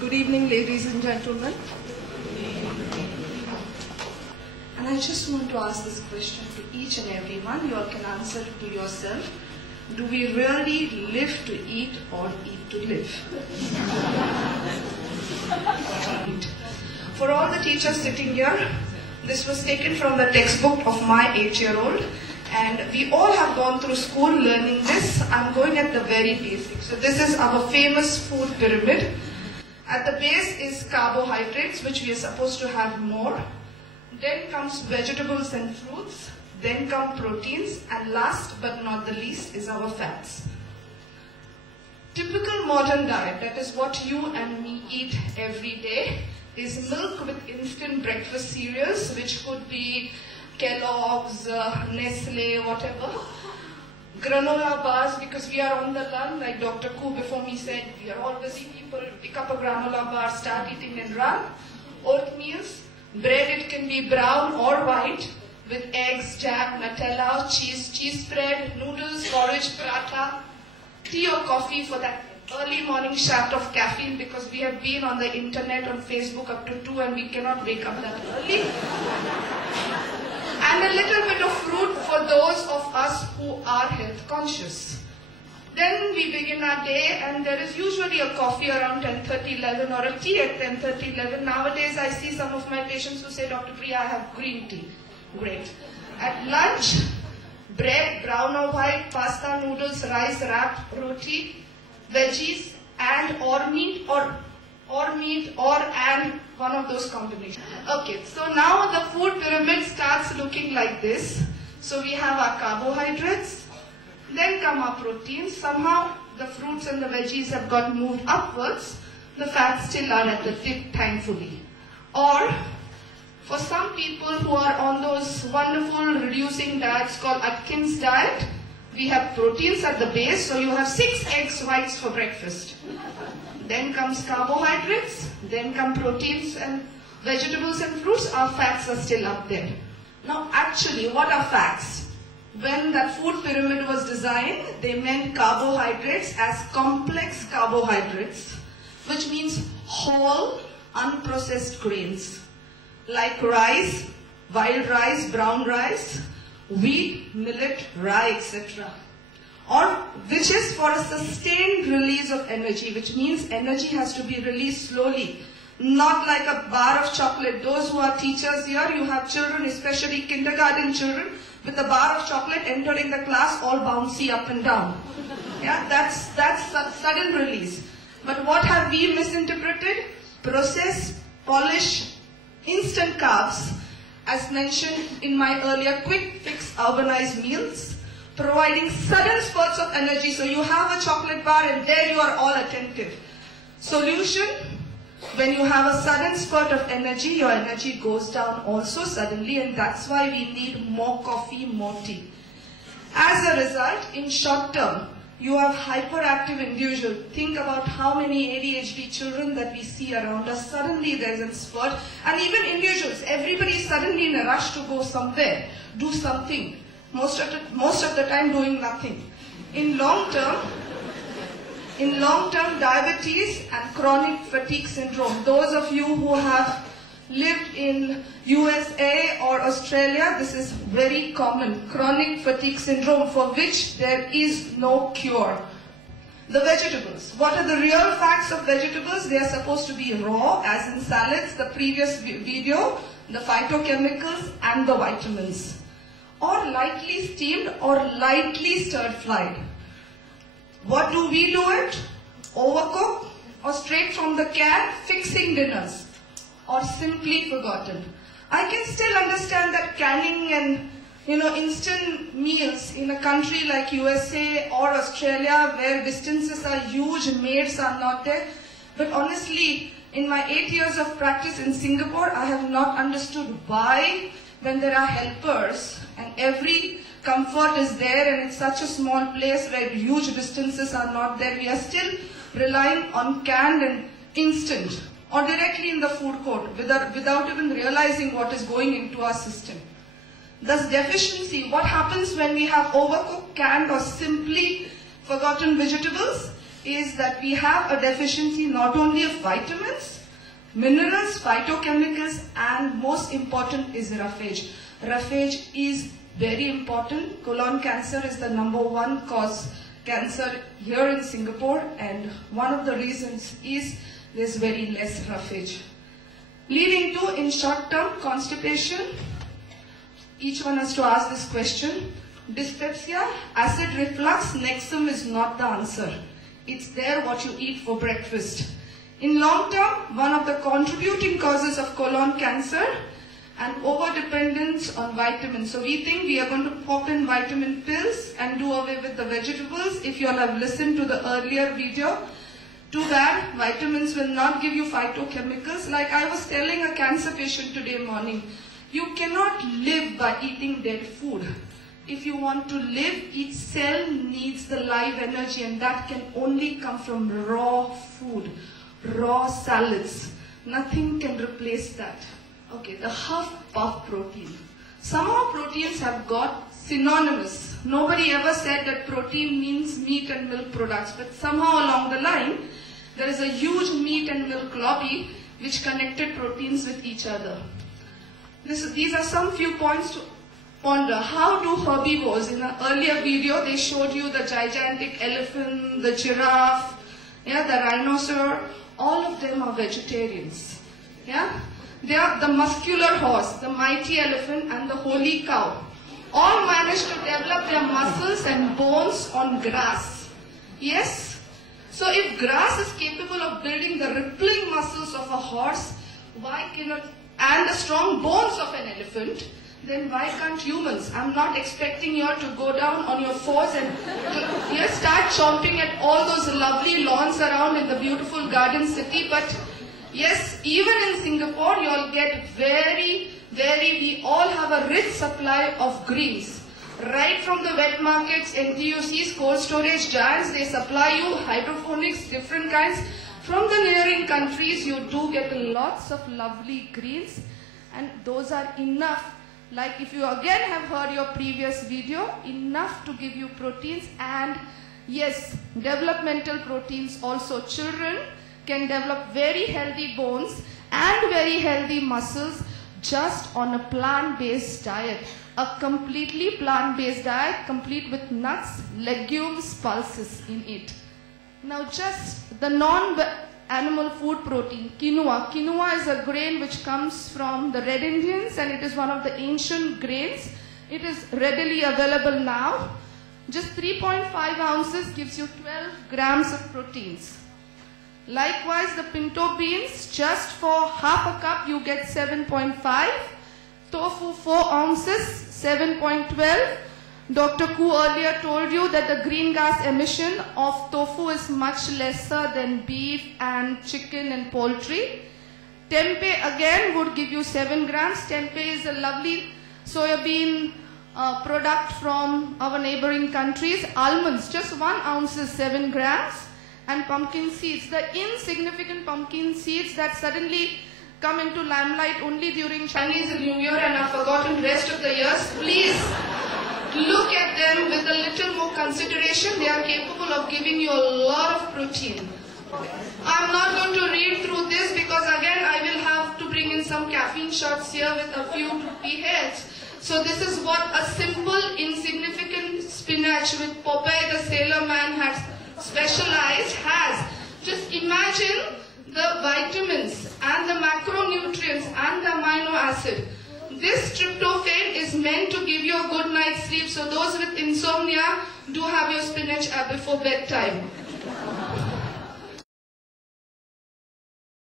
Good evening, ladies and gentlemen. And I just want to ask this question to each and everyone. You all can answer it to yourself. Do we really live to eat or eat to live? For all the teachers sitting here, this was taken from the textbook of my 8-year-old. And we all have gone through school learning this. I'm going at the very basics. So this is our famous food pyramid. At the base is carbohydrates, which we are supposed to have more. Then comes vegetables and fruits. Then come proteins. And last but not the least is our fats. Typical modern diet, that is what you and me eat every day, is milk with instant breakfast cereals, which could be Kellogg's, Nestle, whatever. Granola bars, because we are on the run, like Dr. Koo before me said, we are all busy people, pick up a granola bar, start eating and run. Oatmeals, bread, it can be brown or white, with eggs, jam, Nutella, cheese spread, noodles, porridge, paratha, tea or coffee for that early morning shot of caffeine, because we have been on the internet, on Facebook up to 2 and we cannot wake up that early. And a little bit of fruit for those of us who are health conscious. Then we begin our day, and there is usually a coffee around 10:30, 11 or a tea at 10:30, 11. Nowadays I see some of my patients who say, Dr. Priya, I have green tea. Great. At lunch, bread, brown or white, pasta, noodles, rice, wrap, roti, veggies, and or meat and one of those combinations. Okay, so now the food pyramid starts looking like this. So we have our carbohydrates, then come our proteins. Somehow the fruits and the veggies have got moved upwards. The fats still are at the tip, thankfully. Or for some people who are on those wonderful reducing diets called Atkins diet, we have proteins at the base, so you have 6 eggs whites for breakfast. Then comes carbohydrates, then come proteins and vegetables and fruits. Our fats are still up there. Now actually, what are fats? When that food pyramid was designed, they meant carbohydrates as complex carbohydrates, which means whole, unprocessed grains, like rice, wild rice, brown rice, wheat, millet, rye, etc. Or which is for a sustained release of energy, which means energy has to be released slowly, not like a bar of chocolate. Those who are teachers here, you have children, especially kindergarten children, with a bar of chocolate entering the class all bouncy up and down. Yeah, that's sudden release. But what have we misinterpreted? Process, polish, instant carbs, as mentioned in my earlier quick fix urbanized meals, providing sudden spurts of energy. So you have a chocolate bar and there you are all attentive. Solution, when you have a sudden spurt of energy, your energy goes down also suddenly, and that's why we need more coffee, more tea. As a result, in short term, you have hyperactive individuals. Think about how many ADHD children that we see around us. Suddenly there's a spurt, and even individuals, everybody is suddenly in a rush to go somewhere, do something. Most of the time doing nothing. In long term, diabetes and chronic fatigue syndrome. Those of you who have lived in USA or Australia, this is very common. Chronic fatigue syndrome, for which there is no cure. The vegetables. What are the real facts of vegetables? They are supposed to be raw, as in salads, the previous video, the phytochemicals and the vitamins. Or lightly steamed or lightly stir-fried. What do we do it? Overcook or straight from the can, fixing dinners, or simply forgotten. I can still understand that canning and instant meals in a country like USA or Australia where distances are huge, maids are not there. But honestly, in my 8 years of practice in Singapore, I have not understood why, when there are helpers and every comfort is there and it's such a small place where huge distances are not there, we are still relying on canned and instant or directly in the food court without even realizing what is going into our system. Thus deficiency, what happens when we have overcooked, canned or simply forgotten vegetables? is that we have a deficiency not only of vitamins, minerals, phytochemicals, and most important is roughage. Roughage is very important. Colon cancer is the #1 cause cancer here in Singapore, and one of the reasons is there's very less roughage, leading to, in short term, constipation. Each one has to ask this question. Dyspepsia, acid reflux, Nexum is not the answer. It's there what you eat for breakfast. In long term, one of the contributing causes of colon cancer and over-dependence on vitamins. So we think we are going to pop in vitamin pills and do away with the vegetables. If you all have listened to the earlier video, too bad, vitamins will not give you phytochemicals. Like I was telling a cancer patient today morning, you cannot live by eating dead food. If you want to live, each cell needs the live energy, and that can only come from raw food, raw salads. Nothing can replace that. Okay, the half-puff protein. Somehow proteins have got synonymous. Nobody ever said that protein means meat and milk products, but somehow along the line, there is a huge meat and milk lobby which connected proteins with each other. These are some few points to ponder. How do herbivores? In an earlier video, they showed you the gigantic elephant, the giraffe, yeah, the rhinoceros. All of them are vegetarians. Yeah? They are the muscular horse, the mighty elephant, and the holy cow. All managed to develop their muscles and bones on grass. Yes? So if grass is capable of building the rippling muscles of a horse, why cannot, and the strong bones of an elephant, then why can't humans? I'm not expecting you all to go down on your fours and start chomping at all those lovely lawns around in the beautiful garden city. But yes, even in Singapore, you all get we all have a rich supply of greens. Right from the wet markets, NTUCs, cold storage giants, they supply you hydroponics, different kinds. From the neighboring countries, you do get lots of lovely greens, and those are enough. Like if you again have heard your previous video, enough to give you proteins. And yes, developmental proteins also. Children can develop very healthy bones and very healthy muscles just on a plant-based diet. A completely plant-based diet, complete with nuts, legumes, pulses in it. Now just the non-animal food protein, quinoa. Quinoa is a grain which comes from the Red Indians, and it is one of the ancient grains. It is readily available now. Just 3.5 ounces gives you 12 grams of proteins. Likewise, the pinto beans, just for half a cup you get 7.5. Tofu 4 ounces, 7.12. Dr. Koo earlier told you that the green gas emission of tofu is much lesser than beef and chicken and poultry. Tempeh again would give you 7 grams. Tempeh is a lovely soybean product from our neighboring countries. Almonds, just 1 ounce is 7 grams. And pumpkin seeds, the insignificant pumpkin seeds that suddenly come into limelight only during Chinese New Year and are forgotten rest of the years. Please look at them with a little more consideration. They are capable of giving you a lot of protein. I'm not going to read through this because again I will have to bring in some caffeine shots here with a few rupee heads. So this is what a simple, insignificant spinach with Popeye the Sailor Man has specialized has. Just imagine the vitamins and the macronutrients and the amino acid. This tryptophan is meant to give you a good night's sleep. So those with insomnia, do have your spinach before bedtime.